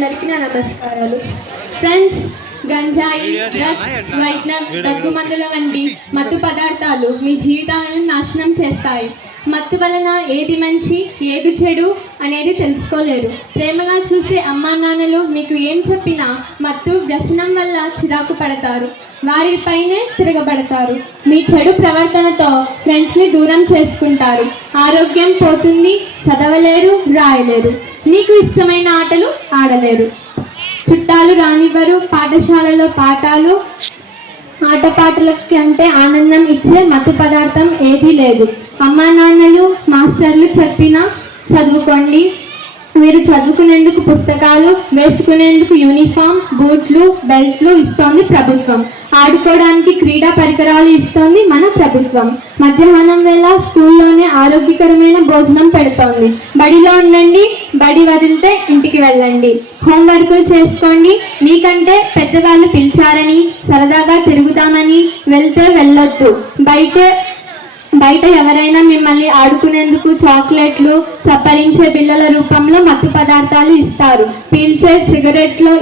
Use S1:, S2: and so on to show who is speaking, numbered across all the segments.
S1: అందరికీ నా నమస్కారాలు. ఫ్రెండ్స్ గంజాయి డ్రగ్స్ వైట్నర్ దగ్గు మందుల వంటి మత్తు పదార్థాలు మీ జీవితాలను నాశనం చేస్తాయి. మత్తు వలన ఏది మంచి ఏది చెడు అనేది తెలుసుకోలేరు. ప్రేమగా చూసే అమ్మా నాన్నలు మీకు ఏం చెప్పినా మత్తు వ్యసనం వల్ల చిరాకు పడతారు. వారిపైనే తిరగబడతారు. మీ చెడు ప్రవర్తనతో ఫ్రెండ్స్ని దూరం చేసుకుంటారు. ఆరోగ్యం పోతుంది చదవలేరు రాయలేరు. మీకు ఇష్టమైన ఆటలు ఆడలేరు. చుట్టాలు రానివ్వరు పాఠశాలలో పాఠాలు ఆటపాటల కంటే ఆనందం ఇచ్చే మత్తు పదార్థం ఏదీ లేదు. అమ్మా నాన్నలు మాస్టర్లు చెప్పినా చదువుకోండి. మీరు చదువుకునేందుకు పుస్తకాలు వేసుకునేందుకు యూనిఫామ్ బూట్లు బెల్ట్లు ఇస్తోంది ప్రభుత్వం. ఆడుకోవడానికి క్రీడా పరికరాలు ఇస్తోంది మన ప్రభుత్వం. మధ్యాహ్నం వేళ స్కూల్లోనే ఆరోగ్యకరమైన భోజనం పెడుతోంది. బడిలో ఉండండి బడి వదిలితే ఇంటికి వెళ్ళండి. హోంవర్కులు చేసుకోండి. మీకంటే పెద్దవాళ్ళు పిలిచారని సరదాగా తిరుగుతామని వెళ్తే వెళ్ళొద్దు. బయట బయట ఎవరైనా మిమ్మల్ని ఆడుకునేందుకు చాక్లెట్లు చప్పరించే బిళ్ళల రూపంలో మత్తు పదార్థాలు ఇస్తారు. పీల్చే సిగరెట్లు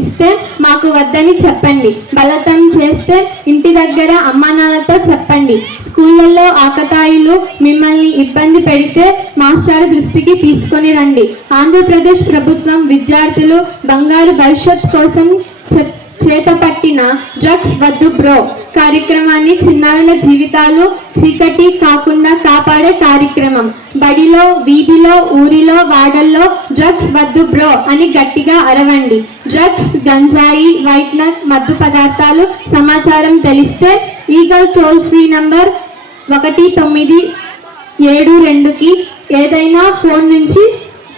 S1: ఇస్తే మాకు వద్దని చెప్పండి. బలతం చేస్తే ఇంటి దగ్గర అమ్మానాలతో చెప్పండి. స్కూళ్ళల్లో ఆకతాయిలు మిమ్మల్ని ఇబ్బంది పెడితే మాస్టర్ దృష్టికి తీసుకొని రండి. ఆంధ్రప్రదేశ్ ప్రభుత్వం విద్యార్థులు బంగారు భవిష్యత్ కోసం చెప్ చేతపట్టిన డ్రగ్స్ వద్దు బ్రో. కార్యక్రమాన్ని చిన్నారుల జీవితాలు చీకటి కాకుండా కాపాడే కార్యక్రమం. బడిలో వీధిలో ఊరిలో వాడల్లో డ్రగ్స్ వద్దు బ్రో అని గట్టిగా అరవండి. డ్రగ్స్ గంజాయి వైట్నర్ మత్తు పదార్థాలు సమాచారం తెలిస్తే ఈగల్ టోల్ ఫ్రీ నంబర్ ఒకటి తొమ్మిది ఏడు రెండుకి ఏదైనా ఫోన్ నుంచి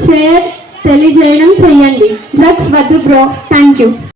S1: షేర్ తెలియజేయడం చెయ్యండి డ్రగ్స్ వద్దు బ్రో. Thank you